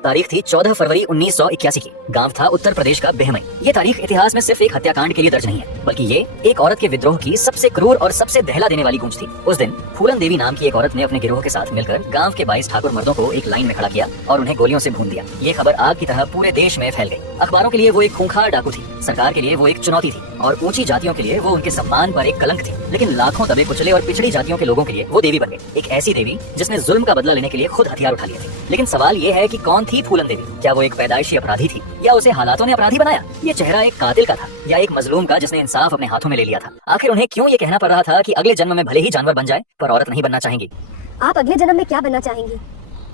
तारीख थी 14 फरवरी 1981 की। गांव था उत्तर प्रदेश का बेहमई। ये तारीख इतिहास में सिर्फ एक हत्याकांड के लिए दर्ज नहीं है, बल्कि ये एक औरत के विद्रोह की सबसे क्रूर और सबसे दहला देने वाली गूंज थी। उस दिन फूलन देवी नाम की एक औरत ने अपने गिरोह के साथ मिलकर गांव के 22 ठाकुर मर्दों को एक लाइन में खड़ा किया और उन्हें गोलियों से भून दिया। ये खबर आग की तरह पूरे देश में फैल गई। अखबारों के लिए वो एक खूंखार डाकू थी, सरकार के लिए वो एक चुनौती थी और ऊंची जातियों के लिए वो उनके सम्मान पर एक कलंक थी। लेकिन लाखों दबे कुचले और पिछड़ी जातियों के लोगों के लिए वो देवी बन गई, एक ऐसी देवी जिसने जुल्म का बदला लेने के लिए खुद हथियार उठा लिए थे। लेकिन सवाल ये है कि कौन थी फूलन देवी? क्या वो एक पैदाइशी अपराधी थी या उसे हालातों ने अपराधी बनाया? ये चेहरा एक कातिल का था या एक मजलूम का जिसने इंसाफ अपने हाथों में ले लिया था? आखिर उन्हें क्यों ये कहना पड़ रहा था कि अगले जन्म में भले ही जानवर बन जाए पर औरत नहीं बनना चाहेंगी? आप अगले जन्म में क्या बनना चाहेंगी?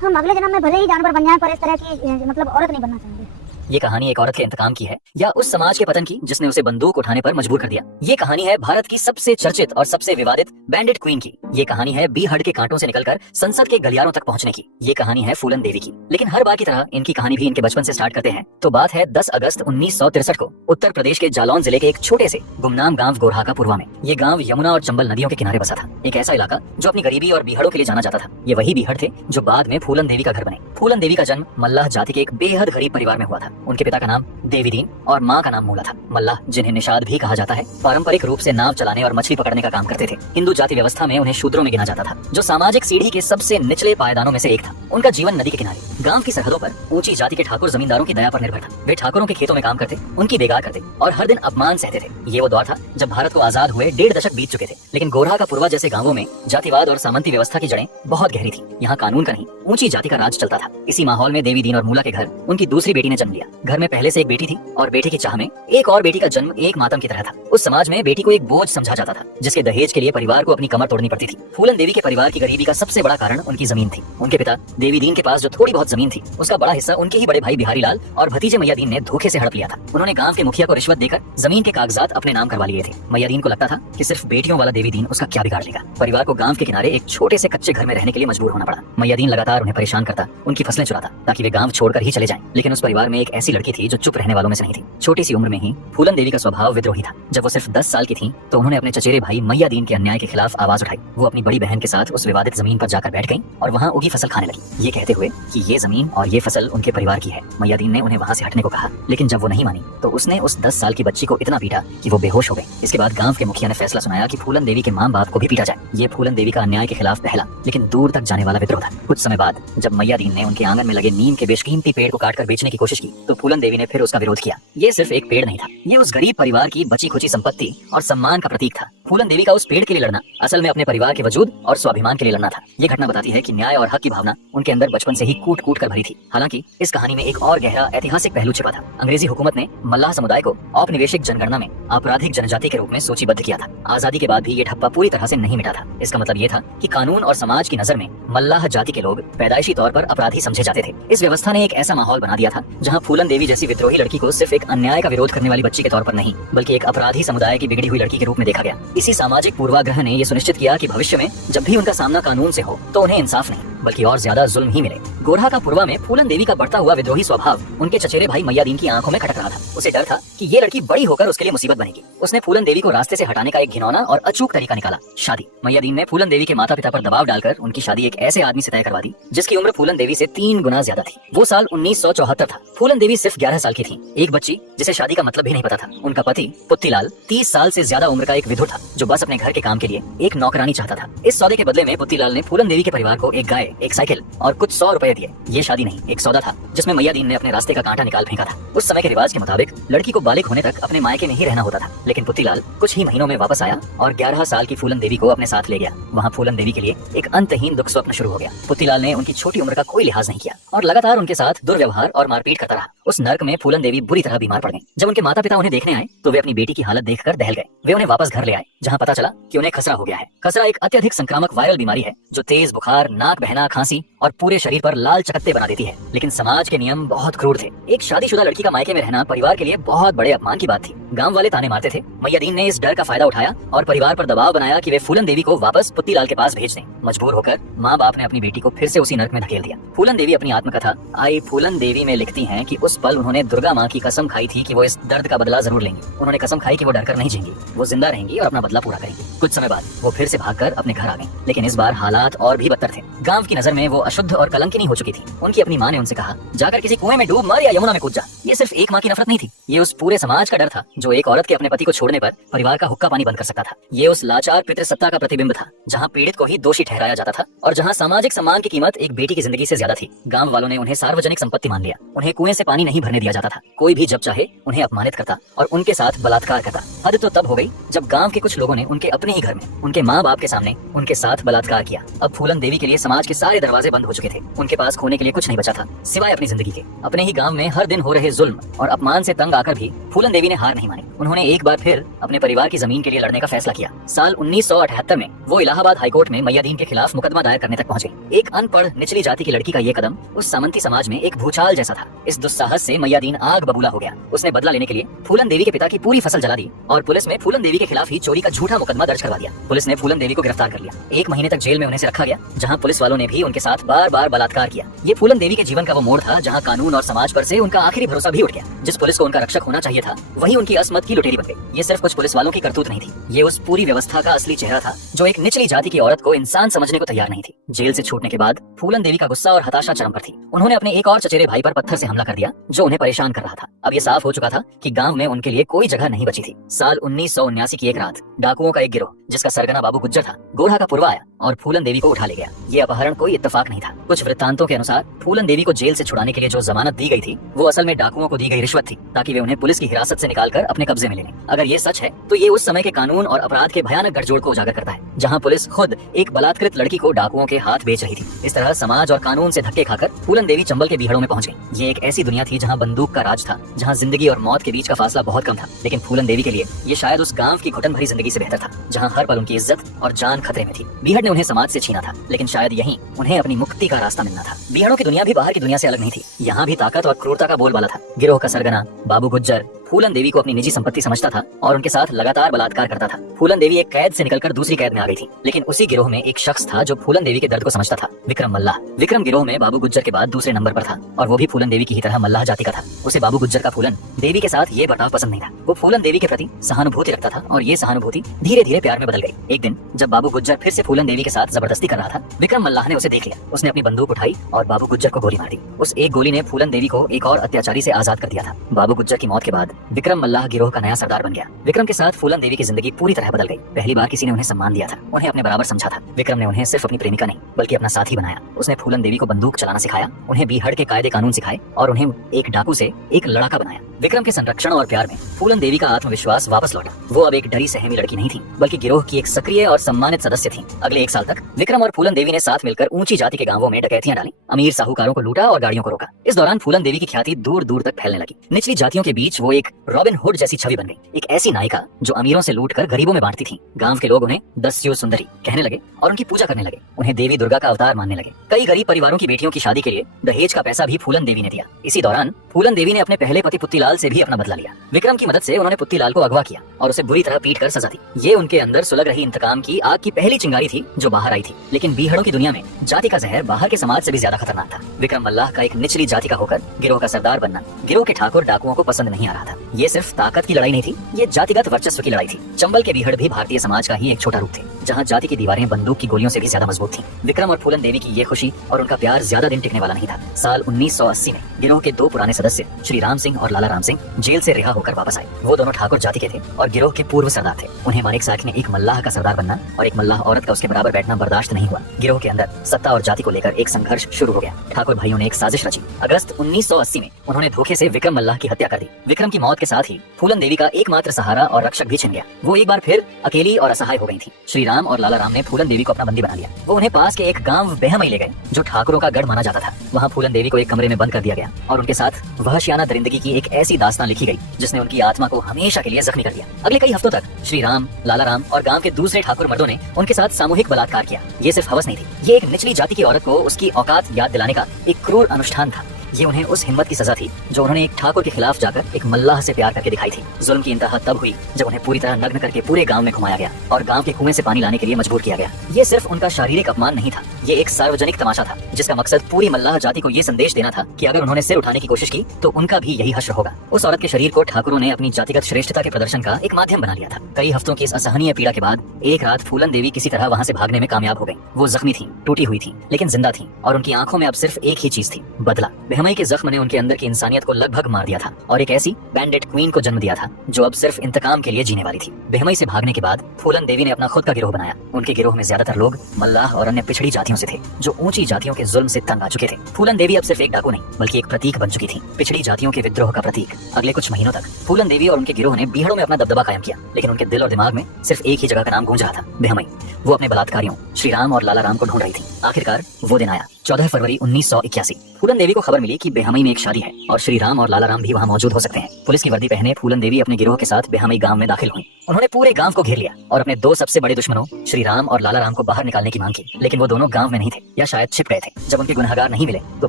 हम अगले जन्म में भले ही जानवर बन जाएं पर इस तरह की मतलब औरत नहीं बनना चाहेंगे। ये कहानी एक औरत के इंतकाम की है या उस समाज के पतन की जिसने उसे बंदूक उठाने पर मजबूर कर दिया? ये कहानी है भारत की सबसे चर्चित और सबसे विवादित बैंडिट क्वीन की। ये कहानी है बीहड़ के कांटों से निकलकर संसद के गलियारों तक पहुंचने की। ये कहानी है फूलन देवी की। लेकिन हर बार की तरह इनकी कहानी भी इनके बचपन से स्टार्ट करते हैं। तो बात है 10 अगस्त 1963 को उत्तर प्रदेश के जालौन जिले के एक छोटे से गुमनाम गांव गोरहा का पूर्वा में। ये गांव यमुना और चंबल नदियों के किनारे बसा था, एक ऐसा इलाका जो अपनी गरीबी और बीहड़ों के लिए जाना जाता था। ये वही बीहड़ थे जो बाद में फूलन देवी का घर बने। फूलन देवी का जन्म मल्लाह जाति के एक बेहद गरीब परिवार में हुआ था। उनके पिता का नाम देवीदीन और माँ का नाम मूला था। मल्लाह, जिन्हें निषाद भी कहा जाता है, पारंपरिक रूप से नाव चलाने और मछली पकड़ने का काम करते थे। हिंदू जाति व्यवस्था में उन्हें शूद्रों में गिना जाता था, जो सामाजिक सीढ़ी के सबसे निचले पायदानों में से एक था। उनका जीवन नदी के किनारे गांव की सरहदों पर ऊंची जाति के ठाकुर जमींदारों की दया पर निर्भर था। वे ठाकुरों के खेतों में काम करते, उनकी बेगार करते और हर दिन अपमान सहते थे। ये वो दौर था जब भारत को आजाद हुए 1.5 दशक बीत चुके थे। लेकिन गोरहा का पूर्वा जैसे गांवों में जातिवाद और सामंती व्यवस्था की जड़ें बहुत गहरी थी। यहाँ कानून का नहीं, ऊंची जाति का राज चलता था। इसी माहौल में देवीदीन और मूला के घर उनकी दूसरी बेटी ने जन्म लिया। घर में पहले से एक बेटी थी और बेटी की चाह में एक और बेटी का जन्म एक मातम की तरह था। उस समाज में बेटी को एक बोझ समझा जाता था, जिसके दहेज के लिए परिवार को अपनी कमर तोड़नी पड़ती थी। फूलन देवी के परिवार की गरीबी का सबसे बड़ा कारण उनकी जमीन थी। उनके पिता देवीदीन के पास जो थोड़ी बहुत जमीन थी, उसका बड़ा हिस्सा उनके ही बड़े भाई बिहारी लाल और भतीजे मैयादीन ने धोखे से हड़प लिया था। उन्होंने गांव के मुखिया को रिश्वत देकर जमीन के कागजात अपने नाम करवा लिए थे। मैयादीन को लगता था कि सिर्फ बेटियों वाला देवीदीन उसका क्या बिगाड़ लेगा। परिवार को गांव के किनारे एक छोटे से कच्चे घर में रहने के लिए मजबूर होना पड़ा। मैयादीन लगातार उन्हें परेशान करता, उनकी फसलें चुराता ताकि वे गांव छोड़कर ही चले जाएं। लेकिन उस परिवार में एक ऐसी लड़की थी जो चुप रहने वालों में से नहीं थी। छोटी सी उम्र में ही फूलन देवी का स्वभाव विद्रोही था। जब वो सिर्फ 10 साल की थी तो उन्होंने अपने चचेरे भाई मैयादीन के अन्याय के खिलाफ आवाज उठाई। वो अपनी बड़ी बहन के साथ उस विवादित जमीन पर जाकर बैठ गईं और वहाँ उगी फसल खाने लगी, ये कहते हुए कि ये जमीन और ये फसल उनके परिवार की है। मैयादीन ने उन्हें वहाँ से हटने को कहा, लेकिन जब वो नहीं मानी तो उसने उस 10 साल की बच्ची को इतना पीटा कि वो बेहोश हो गई। इसके बाद गांव के मुखिया ने फैसला सुनाया कि फूलन देवी के माँ बाप को भी पीटा जाए। ये फूलन देवी का अन्याय के खिलाफ पहला लेकिन दूर तक जाने वाला विद्रोह था। कुछ समय बाद जब मैयादीन ने उनके आंगन में लगे नीम के बेशकीमती पेड़ को काटकर बेचने की कोशिश की तो फूलन देवी ने फिर उसका विरोध किया। ये सिर्फ एक पेड़ नहीं था, ये उस गरीब परिवार की बची खुची संपत्ति और सम्मान का प्रतीक था। फूलन देवी का उस पेड़ के लिए लड़ना असल में अपने परिवार के वजूद और स्वाभिमान के लिए लड़ना था। ये घटना बताती है कि न्याय और हक की भावना उनके अंदर बचपन से ही कूट कूट कर भरी थी। हालांकि इस कहानी में एक और गहरा ऐतिहासिक पहलू छिपा था। अंग्रेजी हुकूमत ने मल्लाह समुदाय को औपनिवेशिक जनगणना में आपराधिक जनजाति के रूप में सूचीबद्ध किया था। आजादी के बाद भी ये ठप्पा पूरी तरह से नहीं मिटा था। इसका मतलब ये था कि कानून और समाज की नजर में मल्लाह जाति के लोग पैदाइशी तौर पर अपराधी समझे जाते थे। इस व्यवस्था ने एक ऐसा माहौल बना दिया था जहाँ फूलन देवी जैसी विद्रोही लड़की को सिर्फ एक अन्याय का विरोध करने वाली बच्ची के तौर पर नहीं, बल्कि एक अपराधी समुदाय की बिगड़ी हुई लड़की के रूप में देखा गया। इसी सामाजिक पूर्वाग्रह ने यह सुनिश्चित किया कि भविष्य में जब भी उनका सामना कानून से हो तो उन्हें इंसाफ नहीं बल्कि और ज्यादा जुल्म ही मिले। गोरहा का पूर्वा में फूलन देवी का बढ़ता हुआ विद्रोही स्वभाव उनके चचेरे भाई मैयादीन की आंखों में खटक रहा था। उसे डर था कि ये लड़की बड़ी होकर उसके लिए मुसीबत बनेगी। उसने फूलन देवी को रास्ते से हटाने का एक घिनौना और अचूक तरीका निकाला, शादी। मैयादीन ने फूलन देवी के माता पिता पर दबाव डालकर उनकी शादी एक ऐसे आदमी से तय करवा दी जिसकी उम्र फूलन देवी से 3 गुना ज्यादा थी। वो साल 1974 था। फूलन देवी सिर्फ 11 साल की थी। एक बच्ची जिसे शादी का मतलब भी नहीं पता था। उनका पति पुत्तीलाल 30 साल से ज्यादा उम्र का एक विधुर था जो बस अपने घर के काम के लिए एक नौकरानी चाहता था। इस सौदे के बदले में पुत्तीलाल ने फूलन देवी के परिवार को एक गाय, एक साइकिल और कुछ 100 रुपए दिए। ये शादी नहीं, एक सौदा था जिसमें मैयादीन ने अपने रास्ते का कांटा निकाल फेंका था। उस समय के रिवाज के मुताबिक लड़की को बालिग होने तक अपने मायके में ही रहना होता था। लेकिन पुत्तीलाल कुछ ही महीनों में वापस आया और 11 साल की फूलन देवी को अपने साथ ले गया। वहाँ फूलन देवी के लिए एक अंतहीन दुख स्वप्न शुरू हो गया। पुत्तीलाल ने उनकी छोटी उम्र का कोई लिहाज नहीं किया और लगातार उनके साथ दुर्व्यवहार और मारपीट करता रहा। उस नर्क में फूलन देवी बुरी तरह बीमार पड़ गई। जब उनके माता पिता उन्हें देखने आए तो वे अपनी बेटी की हालत देखकर दहल गए। वे उन्हें वापस घर ले आए जहाँ पता चला कि उन्हें खसरा हो गया है। खसरा एक अत्यधिक संक्रामक वायरल बीमारी है जो तेज बुखार, नाक बहना, खांसी और पूरे शरीर पर लाल चकत्ते बना देती है। लेकिन समाज के नियम बहुत क्रूर थे। एक शादीशुदा लड़की का मायके में रहना परिवार के लिए बहुत बड़े अपमान की बात थी। गांव वाले ताने मारते थे। मैयादीन ने इस डर का फायदा उठाया और परिवार पर दबाव बनाया कि वे फूलन देवी को वापस पुत्तीलाल के पास भेज दें। मजबूर होकर माँ बाप ने अपनी बेटी को फिर से उसी नर्क में धकेल दिया। फूलन देवी अपनी आत्मकथा आई फूलन देवी में लिखती हैं कि उस पल उन्होंने दुर्गा माँ की कसम खाई थी कि वो इस दर्द का बदला जरूर लेंगी। उन्होंने कसम खाई कि वो डरकर नहीं जींगी, वो जिंदा रहेंगी और अपना बदला पूरा करेंगी। कुछ समय बाद वो फिर से भागकर अपने घर आ गईं, लेकिन इस बार हालात और भी बदतर थे। गांव की नजर में वो अशुद्ध और कलंकिनी हो चुकी थी। उनकी अपनी माँ ने उनसे कहा, जाकर किसी कुएं में डूब मर या यमुना में कूद जा। ये सिर्फ एक माँ की नफरत नहीं थी, ये उस पूरे समाज का डर था जो एक औरत के अपने पति को छोड़ने पर परिवार का हुक्का पानी बंद कर सकता था। ये उस लाचार पितृसत्ता का प्रतिबिंब था जहाँ पीड़ित को ही दोषी ठहराया जाता था और जहाँ सामाजिक सम्मान की कीमत एक बेटी की जिंदगी से ज्यादा थी। गांव वालों ने उन्हें सार्वजनिक संपत्ति मान लिया। उन्हें कुएं से पानी नहीं भरने दिया जाता था। कोई भी जब चाहे उन्हें अपमानित करता और उनके साथ बलात्कार करता। हद तो तब हो गई जब गांव के कुछ लोगों ने उनके अपने ही घर में उनके माँ बाप के सामने उनके साथ बलात्कार किया। अब फूलन देवी के लिए समाज के सारे दरवाजे बंद हो चुके थे। उनके पास खोने के लिए कुछ नहीं बचा था सिवाय अपनी जिंदगी के। अपने ही गांव में हर दिन हो रहे जुल्म और अपमान से तंग आकर भी फूलन देवी ने हार नहीं मानी। उन्होंने एक बार फिर अपने परिवार की जमीन के लिए लड़ने का फैसला किया। साल 1978 में वो इलाहाबाद हाईकोर्ट में मैयादीन के खिलाफ मुकदमा दायर करने तक पहुंचे। एक अनपढ़ निचली जाति की लड़की का ये कदम उस सामंती समाज में एक भूचाल जैसा था। इस दुस्साहस से मैयादीन आग बबूला हो गया। उसने बदला लेने के लिए फूलन देवी के पिता की पूरी फसल जला दी और पुलिस में फूलन देवी के खिलाफ ही चोरी का झूठा मुकदमा दर्ज करवा दिया। पुलिस ने फूलन देवी को गिरफ्तार कर लिया। 1 महीने तक जेल में उन्हें से रखा गया, जहाँ पुलिस वालों ने भी उनके साथ बार बार बलात्कार किया। ये फूलन देवी के जीवन का वो मोड़ था जहाँ कानून और समाज पर से उनका आखिरी भरोसा भी उठ गया। जिस पुलिस को उनका रक्षक होना चाहिए था वही उनकी असमत की लुटेरी बन गई। ये सिर्फ कुछ पुलिस वालों की करतूत नहीं थी, ये उस पूरी व्यवस्था का असली चेहरा था जो एक निचली जाति की औरत को इंसान समझने को तैयार नहीं थी। जेल से छूटने के बाद फूलन देवी का गुस्सा और हताशा चरम पर थी। उन्होंने अपने एक और चचेरे भाई पर पत्थर से हमला कर दिया जो उन्हें परेशान कर रहा था। अब ये साफ हो चुका था कि गांव में उनके लिए कोई जगह नहीं बची थी। साल 1979 की एक रात डाकुओं का एक गिरोह जिसका सरगना बाबू गुज्जर था, गोरहा का पुरवा आया और फूलन देवी को उठा ले गया। ये अपहरण कोई इत्तेफाक नहीं था। कुछ वृत्तांतों के अनुसार फूलन देवी को जेल से छुड़ाने के लिए जो जमानत दी गई थी वो असल में डाकुओं को दी गई रिश्वत थी ताकि वे उन्हें पुलिस की हिरासत से निकालकर अपने कब्जे में ले लें। अगर ये सच है तो ये उस समय के कानून और अपराध के भयानक गठजोड़ को उजागर करता है जहाँ पुलिस खुद एक बलात्कृत लड़की को डाकुओं के हाथ बेच रही थी। इस तरह समाज और कानून से धक्के खाकर फूलन देवी चंबल के बीहड़ों में पहुंच गई। ये एक ऐसी दुनिया थी जहाँ बंदूक का राज था, जहाँ जिंदगी और मौत के बीच का फासला बहुत कम था। लेकिन फूलन देवी के लिए ये शायद उस गांव की घुटन भरी जिंदगी से बेहतर था जहाँ हर पल उनकी इज्जत और जान खतरे में थी। बीहड़ ने उन्हें समाज से छीना था, लेकिन शायद यहीं उन्हें अपनी मुक्ति का रास्ता मिलना था। बीहड़ों की दुनिया भी बाहर की दुनिया से अलग नहीं थी। यहाँ भी ताकत और क्रूरता का बोलबाला था। गिरोह का सरगना बाबू गुज्जर फूलन देवी को अपनी निजी संपत्ति समझता था और उनके साथ लगातार बलात्कार करता था। फूलन देवी एक कैद से निकलकर दूसरी कैद में आ गई थी, लेकिन उसी गिरोह में एक शख्स था जो फूलन देवी के दर्द को समझता था, विक्रम मल्लाह। विक्रम गिरोह में बाबू गुज्जर के बाद दूसरे नंबर पर था और वो भी फूलन देवी की ही तरह मल्लाह जाति का था। उसे बाबू गुज्जर का फूलन देवी के साथ ये बर्ताव पसंद नहीं था। वो फूलन देवी के प्रति सहानुभूति रखता था और ये सहानुभूति धीरे धीरे प्यार में बदल गई। एक दिन जब बाबू गुज्जर फिर से फूलन देवी के साथ जबरदस्ती कर रहा था, विक्रम मल्लाह ने उसे देख लिया। उसने अपनी बंदूक उठाई और बाबू गुज्जर को गोली मार दी। उस एक गोली ने फूलन देवी को एक और अत्याचारी से आजाद कर दिया था। बाबू गुज्जर की मौत के बाद विक्रम मल्लाह गिरोह का नया सरदार बन गया। विक्रम के साथ फूलन देवी की जिंदगी पूरी तरह बदल गई। पहली बार किसी ने उन्हें सम्मान दिया था, उन्हें अपने बराबर समझा था। विक्रम ने उन्हें सिर्फ अपनी प्रेमिका नहीं बल्कि अपना साथी बनाया। उसने फूलन देवी को बंदूक चलाना सिखाया, उन्हें बीहड़ के कायदे कानून सिखाए और उन्हें एक डाकू से एक लड़ाका बनाया। विक्रम के संरक्षण और प्यार में फूलन देवी का आत्मविश्वास वापस लौटा। वो अब एक डरी सहमी लड़की नहीं थी बल्कि गिरोह की एक सक्रिय और सम्मानित सदस्य थी। अगले 1 साल तक विक्रम और फूलन देवी ने साथ मिलकर ऊंची जाति के गांवों में डकैतियां डाली, अमीर साहूकारों को लूटा और गाड़ियों को रोका। इस दौरान फूलन देवी की ख्याति दूर दूर तक फैलने लगी। निचली जातियों के बीच वो एक रॉबिन हुड जैसी छवि बन गई, एक ऐसी नायिका जो अमीरों से लूटकर गरीबों में बांटती थी। गांव के लोग उन्हें दस्यु सुंदरी कहने लगे और उनकी पूजा करने लगे। उन्हें देवी दुर्गा का अवतार मानने लगे। कई गरीब परिवारों की बेटियों की शादी के लिए दहेज का पैसा भी फूलन देवी ने दिया। इसी दौरान फूलन देवी ने अपने पहले पति पुत्तीलाल से भी अपना बदला लिया। विक्रम की मदद से उन्होंने पुत्तीलाल को अगवा किया और उसे बुरी तरह पीट कर सजा दी। ये उनके अंदर सुलग रही इंतकाम की आग की पहली चिंगारी थी जो बाहर आई थी। लेकिन बीहड़ों की दुनिया में जाति का जहर बाहर के समाज से भी ज्यादा खतरनाक था। विक्रम मल्लाह का एक निचली जाति का होकर गिरोह का सरदार बनना गिरोह के ठाकुर डाकुओं को पसंद नहीं आ रहा था। ये सिर्फ ताकत की लड़ाई नहीं थी, ये जातिगत वर्चस्व की लड़ाई थी। चंबल के बीहड़ भी भारतीय समाज का ही एक छोटा रूप थे जहाँ जाति की दीवारें बंदूक की गोलियों से भी ज्यादा मजबूत थीं। विक्रम और फूलन देवी की ये खुशी और उनका प्यार ज्यादा दिन टिकने वाला नहीं था। साल 1980 में गिरोह के 2 पुराने सदस्य श्री राम सिंह और लाला राम सिंह जेल से रिहा होकर वापस आए। वो दोनों ठाकुर जाति के थे और गिरोह के पूर्व सरदार थे। उन्हें मानिक साख ने एक मल्लाह का सरदार बनना और एक मल्लाह औरत का उसके बराबर बैठना बर्दाश्त नहीं हुआ। गिरोह के अंदर सत्ता और जाति को लेकर एक संघर्ष शुरू हो गया। ठाकुर भाइयों ने एक साजिश रची। अगस्त 1980 में उन्होंने धोखे से विक्रम मल्लाह की हत्या कर दी। विक्रम की मौत के साथ ही फूलन देवी का एकमात्र सहारा और रक्षक भी छिन गया। वो एक बार फिर अकेली और असहाय हो गई थी। श्री राम और लाला राम ने फूलन देवी को अपना बंदी बना लिया। वो उन्हें पास के एक गांव बेहमई ले गए जो ठाकुरों का गढ़ माना जाता था। वहाँ फूलन देवी को एक कमरे में बंद कर दिया गया और उनके साथ वहशियाना दरिंदगी की एक ऐसी दास्तान लिखी गई जिसने उनकी आत्मा को हमेशा के लिए जख्मी कर दिया। अगले कई हफ्तों तक श्री राम, लाला राम और गांव के दूसरे ठाकुर मर्दों ने उनके साथ सामूहिक बलात्कार किया। ये सिर्फ हवस नहीं थी, ये एक निचली जाति की औरत को उसकी औकात याद दिलाने का एक क्रूर अनुष्ठान था। ये उन्हें उस हिम्मत की सजा थी जो उन्होंने एक ठाकुर के खिलाफ जाकर एक मल्लाह से प्यार करके दिखाई थी। जुल्म की इंतहा तब हुई जब उन्हें पूरी तरह नग्न करके पूरे गांव में घुमाया गया और गांव के कुएं से पानी लाने के लिए मजबूर किया गया। ये सिर्फ उनका शारीरिक अपमान नहीं था, ये एक सार्वजनिक तमाशा था जिसका मकसद पूरी मल्लाह जाति को ये संदेश देना था कि अगर उन्होंने सिर उठाने की कोशिश की तो उनका भी यही हश्र होगा। उस औरत के शरीर को ठाकुरों ने अपनी जातिगत श्रेष्ठता के प्रदर्शन का एक माध्यम बना लिया था। कई हफ्तों की इस असहनीय पीड़ा के बाद एक रात फूलन देवी किसी तरह वहाँ से भागने में कामयाब हो गई। वो जख्मी थी, टूटी हुई थी, लेकिन जिंदा थी और उनकी आंखों में अब सिर्फ एक ही चीज थी, बदला। बेहमई के जख्म ने उनके अंदर की इंसानियत को लगभग मार दिया था और एक ऐसी बैंडेड क्वीन को जन्म दिया था जो अब सिर्फ इंतकाम के लिए जीने वाली थी। बेहमई से भागने के बाद फूलन देवी ने अपना खुद का गिरोह बनाया। उनके गिरोह में ज्यादातर लोग मल्लाह और अन्य पिछड़ी जातियों से थे जो ऊंची जातियों के जुल्म से तंग आ चुके थे। फूलन देवी अब सिर्फ एक डाकू नहीं बल्कि एक प्रतीक बन चुकी थी, पिछड़ी जातियों के विद्रोह का प्रतीक। अगले कुछ महीनों तक फूलन देवी और उनके गिरोह ने बीहड़ों में अपना दबदबा कायम किया, लेकिन उनके दिल और दिमाग में सिर्फ एक ही जगह का नाम गूंज रहा था, बेहमई। वो अपने बलात्कारियों श्री राम और लाला राम को ढूंढ रही थी। आखिरकार वो दिन आया, 14 फरवरी 1981। फूलन देवी को खबर मिली कि बेहमई में एक शादी है और श्री राम और लाला राम भी वहाँ मौजूद हो सकते हैं। पुलिस की वर्दी पहने फूलन देवी अपने गिरोह के साथ बेहमई गांव में दाखिल हुई। उन्होंने पूरे गांव को घेर लिया और अपने दो सबसे बड़े दुश्मनों श्री राम और लाला राम को बाहर निकालने की मांग की, लेकिन वो दोनों गांव में नहीं थे या शायद छिप गए थे। जब उनके गुनहगार नहीं मिले तो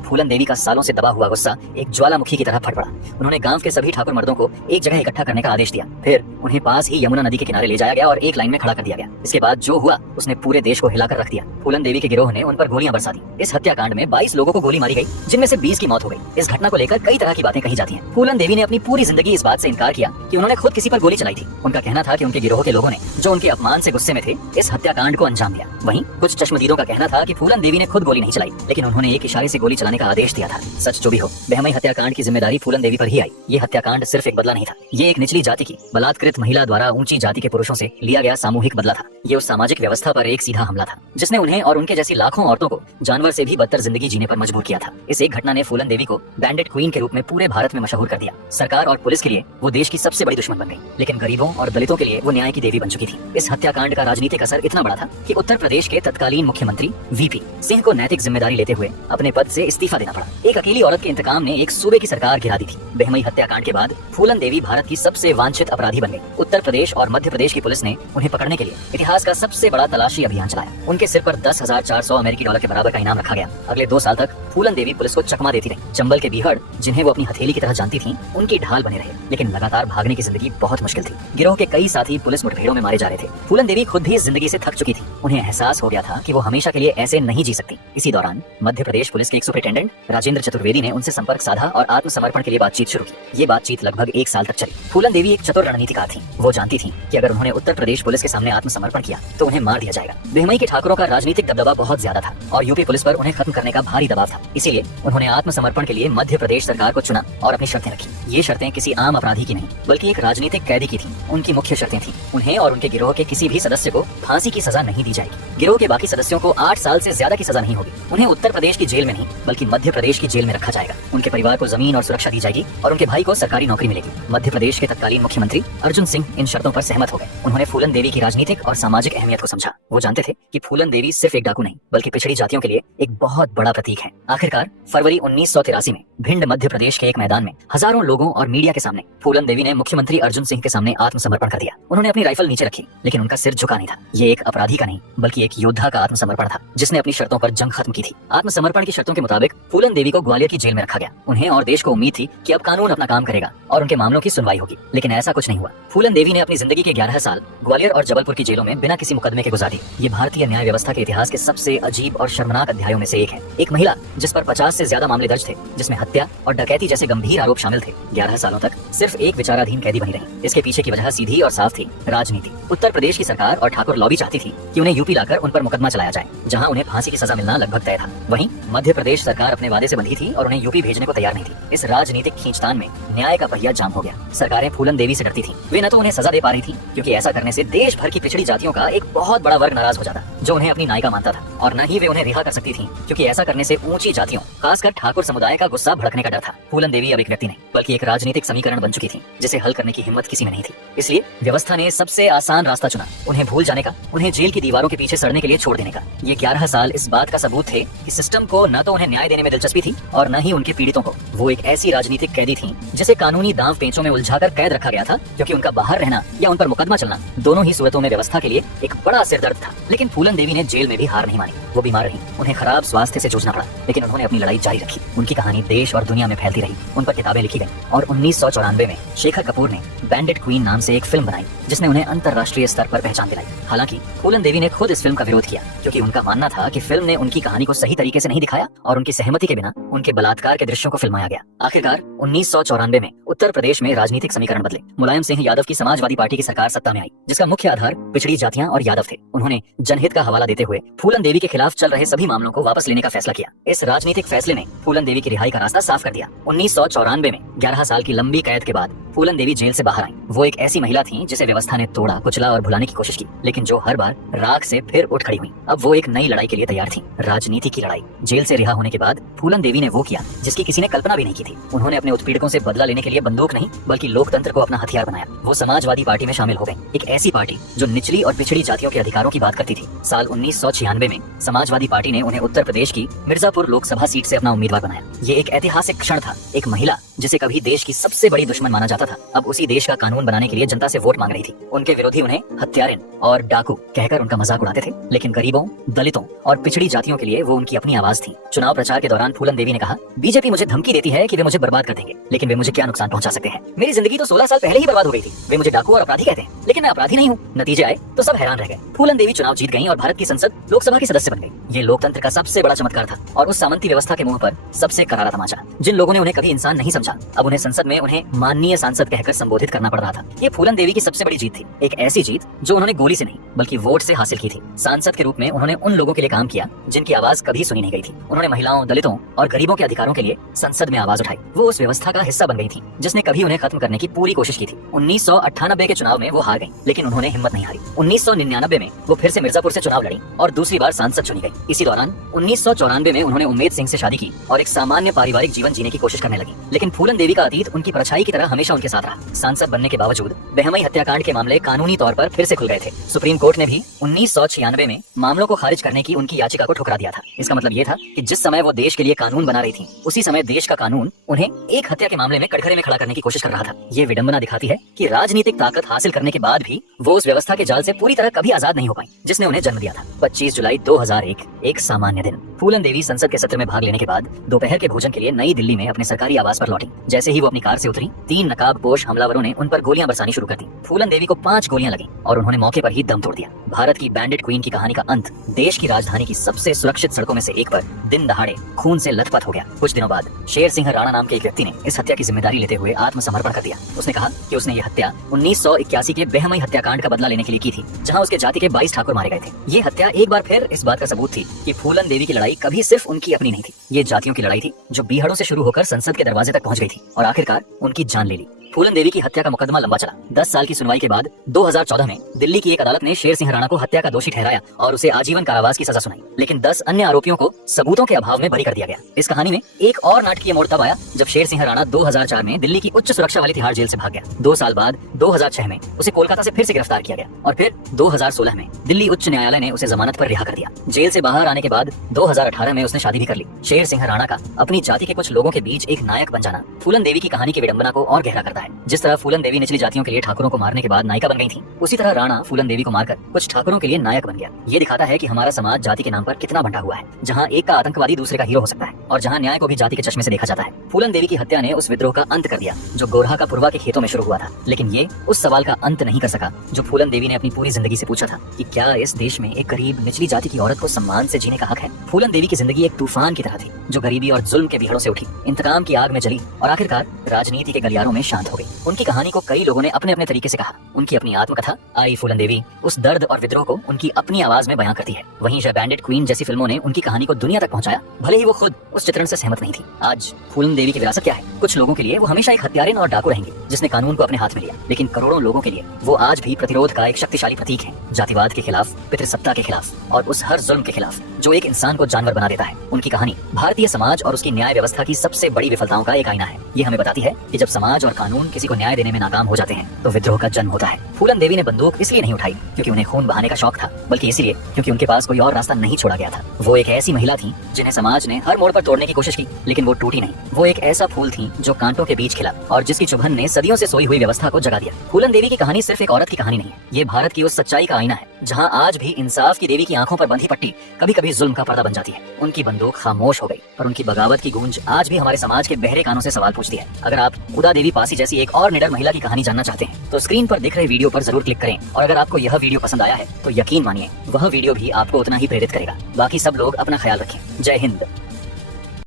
फूलन देवी का सालों से दबा हुआ गुस्सा एक ज्वालामुखी की तरह फट पड़ा। उन्होंने गांव के सभी ठाकुर मर्दों को एक जगह इकट्ठा करने का आदेश दिया। फिर उन्हें पास ही यमुना नदी के किनारे ले जाया गया और एक लाइन में खड़ा कर दिया गया। इसके बाद जो हुआ उसने पूरे देश को हिलाकर रख दिया। फूलन देवी के गिरोह ने उन पर गोलियां बरसा दी। इस हत्याकांड में 22 लोगों को गोली मारी गई, जिनमें से 20 की मौत हो गई। इस घटना को लेकर कई तरह की बातें कही जाती हैं। फूलन देवी ने अपनी पूरी जिंदगी इस बात से इनकार किया कि उन्होंने खुद किसी पर गोली चलाई थी। उनका कहना था कि उनके गिरोह के लोगों ने, जो उनके अपमान से गुस्से में थे, इस हत्याकांड को अंजाम दिया। वहीं कुछ चश्मदीदों का कहना था कि फूलन देवी ने खुद गोली नहीं चलाई, लेकिन उन्होंने एक इशारे से गोली चलाने का आदेश दिया था। सच जो भी हो, बेहमई हत्याकांड की जिम्मेदारी फूलन देवी पर ही आई। ये हत्याकांड सिर्फ एक बदला नहीं था, ये एक निचली जाति की बलात्कृत महिला द्वारा ऊंची जाति के पुरुषों से लिया गया सामूहिक बदला था। ये उस सामाजिक व्यवस्था पर एक सीधा हमला था जिसने उन्हें और उनके जैसी लाखों औरतों को जानवर से भी बदतर जिंदगी जीने पर मजबूर किया था। इस एक घटना ने फूलन देवी को बैंडेड क्वीन के रूप में पूरे भारत में मशहूर कर दिया। सरकार और पुलिस के लिए वो देश की सबसे बड़ी दुश्मन बन गई, लेकिन गरीबों और दलितों के लिए वो न्याय की देवी बन चुकी थी। इस हत्याकांड का राजनीतिक असर इतना बड़ा था कि उत्तर प्रदेश के तत्कालीन मुख्यमंत्री वीपी सिंह को नैतिक जिम्मेदारी लेते हुए अपने पद से इस्तीफा देना पड़ा। एक अकेली औरत के इंतकाम ने एक सूबे की सरकार गिरा दी थी। बेहमई हत्याकांड के बाद फूलन देवी भारत की सबसे वांछित अपराधी बन गई। उत्तर प्रदेश और मध्य प्रदेश की पुलिस ने उन्हें पकड़ने के लिए इतिहास का सबसे बड़ा तलाशी अभियान चलाया। उनके सिर पर 10,400 अमेरिकी डॉलर के बराबर का इनाम रखा गया। अगले 2 साल तक फूलन देवी पुलिस को चकमा देती रही। चंबल के बीहड़, जिन्हें वो अपनी हथेली की तरह जानती थीं, उनकी ढाल बने रहे, लेकिन लगातार भागने की जिंदगी बहुत मुश्किल थी। गिरोह के कई साथी पुलिस मुठभेड़ों में मारे जा रहे थे। फूलन देवी खुद भी इस जिंदगी से थक चुकी थी। उन्हें एहसास हो गया था कि वो हमेशा के लिए ऐसे नहीं जी सकती। इसी दौरान मध्य प्रदेश पुलिस के एक सुपरिटेंडेंट राजेंद्र चतुर्वेदी ने उनसे संपर्क साधा और आत्मसमर्पण के लिए बातचीत शुरू की। ये बातचीत लगभग 1 साल तक चली। फूलन देवी एक चतुर रणनीतिकार थी। वो जानती थी कि अगर उन्होंने उत्तर प्रदेश पुलिस के सामने आत्मसमर्पण किया तो उन्हें मार दिया जाएगा। बेहमई के ठाकुरों का राजनीतिक दबदबा बहुत ज्यादा था और यूपी पुलिस पर उन्हें खत्म करने का भारी दबाव था। इसीलिए उन्होंने आत्मसमर्पण के लिए मध्य प्रदेश सरकार को चुना और अपनी शर्तें रखी। ये शर्तें किसी आम अपराधी की नहीं बल्कि एक राजनीतिक कैदी की थी। उनकी मुख्य शर्तें थी, उन्हें और उनके गिरोह के किसी भी सदस्य को फांसी की सजा नहीं दी जाएगी। गिरोह के बाकी सदस्यों को 8 साल से ज्यादा की सजा नहीं होगी। उन्हें उत्तर प्रदेश की जेल में नहीं बल्कि मध्य प्रदेश की जेल में रखा जाएगा। उनके परिवार को जमीन और सुरक्षा दी जाएगी और उनके भाई को सरकारी नौकरी मिलेगी। मध्य प्रदेश के तत्कालीन मुख्यमंत्री अर्जुन सिंह इन शर्तों पर सहमत हो गए। उन्होंने फूलन देवी की राजनीतिक और सामाजिक अहमियत को समझा। वो जानते थे कि फूलन देवी सिर्फ एक डाकू नहीं बल्कि पिछड़ी जातियों के लिए एक बहुत बड़ा प्रतीक है। आखिरकार फरवरी 1983 में भिंड मध्य प्रदेश के एक मैदान में हजारों लोगों और मीडिया के सामने फूलन देवी ने मुख्यमंत्री अर्जुन सिंह के सामने आत्मसमर्पण कर दिया। उन्होंने अपनी राइफल नीचे रखी, लेकिन उनका सिर झुका नहीं था। ये एक अपराधी का नहीं बल्कि एक योद्धा का आत्मसमर्पण था जिसने अपनी शर्तों पर जंग खत्म की थी। आत्मसमर्पण की शर्तों के मुताबिक फूलन देवी को ग्वालियर की जेल में रखा गया। उन्हें और देश को उम्मीद थी कि अब कानून अपना काम करेगा और उनके मामलों की सुनवाई होगी, लेकिन ऐसा कुछ नहीं हुआ। फूलन देवी ने अपनी जिंदगी के 11 साल ग्वालियर और जबलपुर की जेलों में बिना किसी मुकदमे के गुजार दिए। ये भारतीय न्याय व्यवस्था के इतिहास के सबसे अजीब और शर्मनाक अध्यायों में से एक है। एक महिला जिस पर 50 से ज्यादा मामले दर्ज थे, जिसमें हत्या और डकैती जैसे गंभीर आरोप शामिल थे, 11 सालों तक सिर्फ एक विचाराधीन कैदी बनी रही। इसके पीछे की वजह सीधी और साफ थी, राजनीति। उत्तर प्रदेश की सरकार और ठाकुर लॉबी चाहती थी कि उन्हें यूपी लाकर उन पर मुकदमा चलाया जाए, जहां उन्हें फांसी की सजा मिलना लगभग तय था। वहीं मध्य प्रदेश सरकार अपने वादे से बंधी थी और उन्हें यूपी भेजने को तैयार नहीं थी। इस राजनीतिक खींचतान में न्याय का पहिया जाम हो गया। सरकारें फूलन देवी से डरती थी। वे न तो उन्हें सजा दे पा रही थी, क्योंकि ऐसा करने से देश भर की पिछड़ी जातियों का एक बहुत बड़ा वर्ग नाराज हो जाता जो उन्हें अपनी नायिका मानता था, और न ही वे उन्हें रिहा कर सकती थी, क्योंकि ऐसा करने से ऊंची जातियों खासकर ठाकुर समुदाय का गुस्सा भड़कने का डर था। फूलन देवी अब एक व्यक्ति नहीं बल्कि एक राजनीतिक समीकरण बन चुकी थी जिसे हल करने की हिम्मत किसी में नहीं थी। इसलिए व्यवस्था ने सबसे आसान रास्ता चुना, उन्हें भूल जाने का, उन्हें जेल की दीवारों के पीछे सड़ने के लिए छोड़ देने का। ये 11 साल इस बात का सबूत थे कि सिस्टम को न तो उन्हें न्याय देने में दिलचस्पी थी और न ही उनके पीड़ितों को। वो एक ऐसी राजनीतिक कैदी थी जिसे कानूनी दांव पेंचों में उलझाकर कैद रखा गया था, क्योंकि उनका बाहर रहना या उन पर मुकदमा चलना दोनों ही सूरतों में व्यवस्था के लिए एक बड़ा सिरदर्द था। लेकिन फूलन देवी ने जेल में भी हार नहीं मानी। वो बीमार रही, उन्हें खराब स्वास्थ्य से जूझना पड़ा, लेकिन उन्होंने अपनी लड़ाई जारी रखी। उनकी कहानी देश और दुनिया में फैलती रही, उन पर किताबें लिखी गई और 1994 में शेखर कपूर ने बैंडेड क्वीन नाम से एक फिल्म बनाई जिसने उन्हें अंतर्राष्ट्रीय स्तर पर पहचान दिलाई। हालांकि फूलन देवी ने खुद इस फिल्म का विरोध किया क्योंकि उनका मानना था कि फिल्म ने उनकी कहानी को सही तरीके से नहीं दिखाया और उनकी सहमति के बिना उनके बलात्कार के दृश्यों को फिल्माया गया। आखिरकार 1994 में उत्तर प्रदेश में राजनीतिक समीकरण बदले। मुलायम सिंह यादव की समाजवादी पार्टी की सरकार सत्ता में आई जिसका मुख्य आधार पिछड़ी जातियां और यादव थे। उन्होंने जनहित का हवाला देते हुए फूलन देवी के खिलाफ चल रहे सभी मामलों को वापस लेने का फैसला किया। इस राजनीतिक फैसले ने फूलन देवी की रिहाई का रास्ता साफ कर दिया। 1994 में 11 साल की लंबी कैद के बाद फूलन देवी जेल से बाहर आई। वो एक ऐसी महिला थी जिसे व्यवस्था ने तोड़ा, कुचला और भुलाने की कोशिश की, लेकिन जो हर बार राख से फिर उठ खड़ी हुई। अब वो एक नई लड़ाई के लिए तैयार थी, राजनीति की लड़ाई। जेल से रिहा होने के बाद फूलन देवी ने वो किया जिसकी किसी ने कल्पना भी नहीं की थी। उन्होंने अपने उत्पीड़कों से बदला लेने के लिए बंदूक नहीं बल्कि लोकतंत्र को अपना हथियार बनाया। वो समाजवादी पार्टी में शामिल हो गई, एक ऐसी पार्टी जो निचली और पिछड़ी जातियों के अधिकारों की बात करती थी। साल 1996 में समाजवादी पार्टी ने उन्हें उत्तर प्रदेश की मिर्जापुर लोकसभा सीट से अपना उम्मीदवार बनाया। ये एक ऐतिहासिक क्षण था। एक महिला जिसे कभी देश की सबसे बड़ी दुश्मन माना जाता था, अब उसी देश का कानून बनाने के लिए जनता से वोट मांग रही थी। उनके विरोधी उन्हें हत्यारिन और डाकू कहकर उनका मजाक उड़ाते थे, लेकिन गरीबों, दलितों और पिछड़ी जातियों के लिए वो उनकी अपनी आवाज थी। चुनाव प्रचार के दौरान फूलन देवी ने कहा, बीजेपी मुझे धमकी देती है कि वे मुझे बर्बाद कर देंगे, लेकिन वे मुझे क्या नुकसान पहुंचा सकते हैं। मेरी जिंदगी तो 16 साल पहले ही बर्बाद हो गई थी। वे मुझे डाकू और अपराधी कहते हैं, लेकिन मैं अपराधी नहीं हूँ। नतीजे आए तो सब हैरान रह गए। फूलन देवी चुनाव जीत गईं और भारत की संसद लोकसभा की सदस्य बन गई। ये लोकतंत्र का सबसे बड़ा चमत्कार था और उस सामंती व्यवस्था के मुंह पर सबसे करारा तमाचा। जिन लोगों ने उन्हें कभी इंसान नहीं समझा, अब उन्हें संसद में उन्हें माननीय सांसद कहकर संबोधित करना पड़ रहा था। ये फूलन देवी की सबसे बड़ी जीत थी, एक ऐसी जीत जो उन्होंने गोली से नहीं बल्कि वोट से हासिल की थी। सांसद के रूप में उन्होंने उन लोगों के लिए काम किया जिनकी आवाज कभी सुनी नहीं गई थी। उन्होंने महिलाओं, दलितों और गरीबों के अधिकारों के लिए संसद में आवाज उठाई। वो उस व्यवस्था का हिस्सा बन गई थी जिसने कभी उन्हें खत्म करने की पूरी कोशिश की थी। 1998 के चुनाव में वो हार गई, लेकिन उन्होंने हिम्मत नहीं हारी। 1999 में वो फिर से मिर्जापुर से चुनाव लड़ी और दूसरी बार सांसद चुनी गई। इसी दौरान 1994 में उन्होंने उम्मेद सिंह से शादी की और एक सामान्य पारिवारिक जीवन जीने की कोशिश करने लगी। लेकिन फूलन देवी का अतीत उनकी परछाई की तरह हमेशा उनके साथ रहा। सांसद बनने के बावजूद बेहमई हत्याकांड के मामले कानूनी तौर पर फिर से खुल गए थे। सुप्रीम कोर्ट ने भी 1996 में मामलों को खारिज करने की उनकी याचिका को ठुकरा दिया था। इसका मतलब ये था कि जिस समय वो देश के लिए कानून बना रही थी, उसी समय देश का कानून उन्हें एक हत्या के मामले में कटघरे में खड़ा करने की कोशिश कर रहा था। ये विडंबना दिखाती है कि राजनीतिक ताकत हासिल करने के बाद भी वो उस व्यवस्था के जाल से पूरी तरह कभी आजाद नहीं हो पाई जिसने उन्हें जन्म दिया था। 25 जुलाई 2001 एक सामान्य दिन। फूलन देवी संसद के सत्र में भाग लेने के बाद दोपहर के भोजन के लिए नई दिल्ली में अपने सरकारी आवास पर लौटी। जैसे ही वो अपनी कार से उतरी, 3 नकाबपोश हमलावरों ने उन पर गोलियां बरसानी शुरू कर दी। फूलन देवी को 5 गोलियां लगी और उन्होंने मौके पर ही दम तोड़ दिया। भारत की बैंडेड क्वीन की कहानी का अंत देश की राजधानी की सबसे सुरक्षित सड़कों में से एक पर दिन दहाड़े खून से लथपथ हो गया। कुछ दिनों बाद शेर सिंह राणा नाम के एक व्यक्ति ने इस हत्या की जिम्मेदारी लेते हुए आत्मसमर्पण कर दिया। उसने कहा कि उसने ये हत्या 1981 के बेहमई हत्याकांड का बदला लेने के लिए की थी, जहां उसके जाति के 22 ठाकुर मारे गए थे। ये हत्या एक बार फिर इस बात का सबूत थी कि फूलन देवी की लड़ाई कभी सिर्फ उनकी अपनी नहीं थी। ये जातियों की लड़ाई थी जो बीहड़ों से शुरू होकर संसद के दरवाजे तक पहुंच गई थी और आखिरकार उनकी जान ले ली। फूलन देवी की हत्या का मुकदमा लंबा चला। 10 साल की सुनवाई के बाद 2014 में दिल्ली की एक अदालत ने शेर सिंह राणा को हत्या का दोषी ठहराया और उसे आजीवन कारावास की सजा सुनाई। लेकिन 10 अन्य आरोपियों को सबूतों के अभाव में बरी कर दिया गया। इस कहानी में एक और नाटकीय मोड़ तब आया जब शेर सिंह राणा 2004 में दिल्ली की उच्च सुरक्षा वाली तिहाड़ जेल से भाग गया। 2 साल बाद 2006 में उसे कोलकाता से फिर से गिरफ्तार किया गया और फिर 2016 में दिल्ली उच्च न्यायालय ने उसे जमानत पर रिहा कर दिया। जेल से बाहर आने के बाद 2018 में उसने शादी भी कर ली। शेर सिंह राणा का अपनी जाति के कुछ लोगों के बीच एक नायक बन जाना फूलन देवी की कहानी की विडंबना को और गहरा करता है। जिस तरह फूलन देवी निचली जातियों के लिए ठाकुरों को मारने के बाद नायिका बन गई थी, उसी तरह राणा फूलन देवी को मारकर कुछ ठाकुरों के लिए नायक बन गया। ये दिखाता है कि हमारा समाज जाति के नाम पर कितना बंटा हुआ है, जहाँ एक का आतंकवादी दूसरे का हीरो हो सकता है और जहाँ न्याय को भी जाति के चश्मे से देखा जाता है। फूलन देवी की हत्या ने उस विद्रोह का अंत कर दिया जो गोरहा का पुरवा के खेतों में शुरू हुआ था। लेकिन ये उस सवाल का अंत नहीं कर सका जो फूलन देवी ने अपनी पूरी जिंदगी से पूछा था कि क्या इस देश में एक गरीब निचली जाति की औरत को सम्मान से जीने का हक है। फूलन देवी की जिंदगी एक तूफान की तरह थी जो गरीबी और जुल्म के बीहड़ों से उठी, इंतकाम की आग में जली और आखिरकार राजनीति के गलियारों में शांत हो गई। उनकी कहानी को कई लोगों ने अपने अपने तरीके से कहा। उनकी अपनी आत्मकथा आई फूलन देवी उस दर्द और विद्रोह को उनकी अपनी आवाज में बयां करती है। वहीं द बैंडेड क्वीन जैसी फिल्मों ने उनकी कहानी को दुनिया तक पहुंचाया, भले ही वो खुद उस चित्रण से सहमत नहीं थी। आज फूलन देवी की विरासत क्या है? कुछ लोगों के लिए वो हमेशा एक हत्यारिन और डाकू रहेंगे जिसने कानून को अपने हाथ में लिया, लेकिन करोड़ों लोगों के लिए वो आज भी प्रतिरोध का एक शक्तिशाली प्रतीक है। जातिवाद के खिलाफ, पितृसत्ता के खिलाफ और उस हर जुल्म के खिलाफ जो एक इंसान को जानवर बना देता है। उनकी कहानी भारतीय समाज और उसकी न्याय व्यवस्था की सबसे बड़ी विफलताओं का एक आईना है। ये हमें बताती है कि जब समाज और कानून किसी को न्याय देने में नाकाम हो जाते हैं तो विद्रोह का जन्म होता है। है। फूलन देवी ने बंदूक इसलिए नहीं उठाई क्योंकि उन्हें खून बहाने का शौक था, बल्कि इसलिए क्योंकि उनके पास कोई और रास्ता नहीं छोड़ा गया था। वो एक ऐसी महिला थी जिन्हें समाज ने हर मोड़ पर तोड़ने की कोशिश की, लेकिन वो टूटी नहीं। वो एक ऐसा फूल थी जो कांटों के बीच खिला और जिसकी चुभन ने सदियों से सोई हुई व्यवस्था को जगा दिया। फूलन देवी की कहानी सिर्फ एक औरत की कहानी नहीं है, ये भारत की उस सच्चाई का आईना है जहाँ आज भी इंसाफ की देवी की आंखों पर बंधी पट्टी कभी कभी जुल्म का पर्दा बन जाती है। उनकी बंदूक खामोश हो गई, पर उनकी बगावत की गूंज आज भी हमारे समाज के बहरे कानों से सवाल पूछती है। अगर आप उदा देवी पासी जैसी एक और निडर महिला की कहानी जानना चाहते हैं तो स्क्रीन पर दिख रहे वीडियो पर जरूर क्लिक करें, और अगर आपको यह वीडियो पसंद आया है तो यकीन मानिए वह वीडियो भी आपको उतना ही प्रेरित करेगा। बाकी सब लोग अपना ख्याल रखें। जय हिंद।